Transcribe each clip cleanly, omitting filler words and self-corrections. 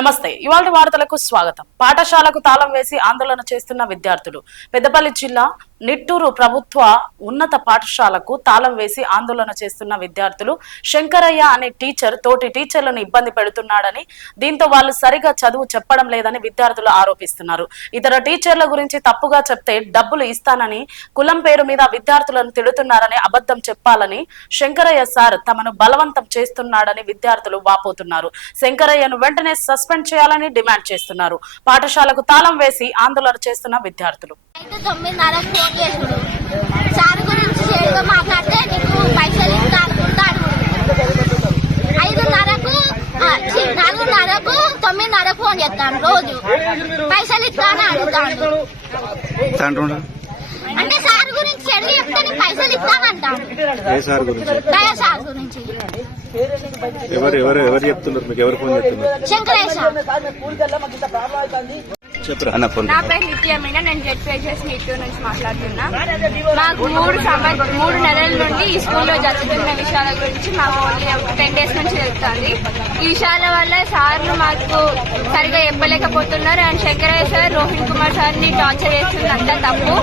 నమస్తే. ఇవాళ వార్తలకు స్వాగతం. పాఠశాలకు తాళం వేసి ఆందోళన చేస్తున్న విద్యార్థులు. పెద్దపల్లి జిల్లా నిట్టూరు ప్రభుత్వ ఉన్నత పాఠశాలకు తాళం వేసి ఆందోళన చేస్తున్న విద్యార్థులు శంకరయ్య అనే టీచర్ తోటి టీచర్లను ఇబ్బంది పెడుతున్నాడని, దీంతో వాళ్ళు సరిగా చదువు చెప్పడం లేదని విద్యార్థులు ఆరోపిస్తున్నారు. ఇతర టీచర్ల గురించి తప్పుగా చెప్తే డబ్బులు ఇస్తానని, కులం పేరు మీద విద్యార్థులను తిడుతున్నారని, అబద్ధం చెప్పాలని శంకరయ్య సార్ తమను బలవంతం చేస్తున్నాడని విద్యార్థులు వాపోతున్నారు. శంకరయ్యను వెంటనే సస్పెండ్ చేయాలని డిమాండ్ చేస్తున్నారు. పాఠశాలకు తాళం వేసి ఆందోళన చేస్తున్న విద్యార్థులు. ఫోన్ చేస్తాను రోజు పైసలు ఇస్తాను అడుగుతాను. అంటే సార్ గురించి చెడు చెప్తే నేను పైసలు ఇస్తానంటాను. సార్ గురించి ఎవరు చెప్తున్నారు మీకు? ఎవరు ఫోన్ చేస్తున్నారు? శంకరయ్య సార్. నా పేరు నిత్య మీనా. నేను జెడ్పీహెచ్ఎస్ నిట్టూరు నుంచి మాట్లాడుతున్నా. మాకు 3 నెలల నుండి ఈ స్కూల్లో జరుగుతున్న విషయాల గురించి మాకు ఓన్లీ 10 days నుంచి తెలుస్తుంది. ఈ విషయాల వల్ల సార్లు మాకు సరిగా చెప్పలేకపోతున్నారు. And Shankaraiah sir Rohin Kumar sir ని టార్చర్ చేస్తుంది. అంతా తప్పు.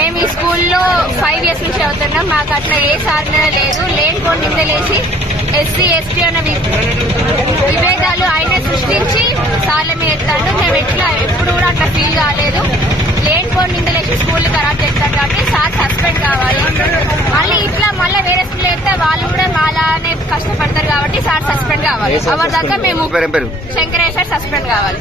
మేము ఈ స్కూల్లో 5 years నుంచి చదువుతున్నాం. మాకు అట్లా ఏ సాధన లేదు. లేని కొన్ని నిందలేసి ఎస్సీ ఎస్టీ అన్న విభేదాలు ఆయనే సృష్టించి సార్లమే ఎత్తాడు. మేము ఎప్పుడు కూడా అట్లా ఫీల్ కాలేదు. లేని కొన్ని నిందలేసి స్కూల్ ఖరాబ్ చేస్తారు కాబట్టి సార్ సస్పెండ్ కావాలి. మళ్ళీ వేరే స్కూల్ అయితే వాళ్ళు కూడా మాలానే కష్టపడతారు కాబట్టి సార్ సస్పెండ్ కావాలి. అవర్ దాకా మేము శంకరయ్య సార్ సస్పెండ్ కావాలి.